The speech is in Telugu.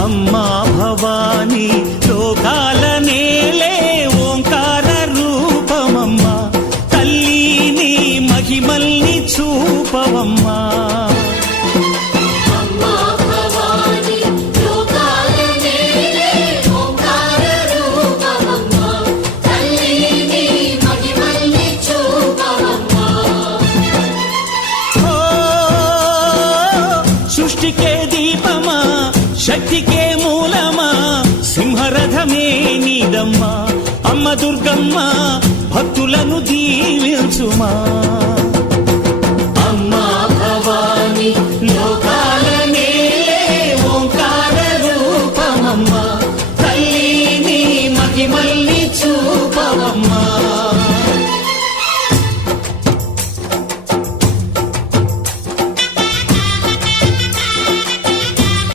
అమ్మా భవానీ లోకాల నేలే ఓంకార రూపమమ్మా తల్లి నీ మహిమల్ని చూపవమ్మా సృష్టికే దీపమా శక్తికే మూలమా సింహరథమే నీదమ్మా అమ్మ దుర్గమ్మ భక్తులను దీవించుమా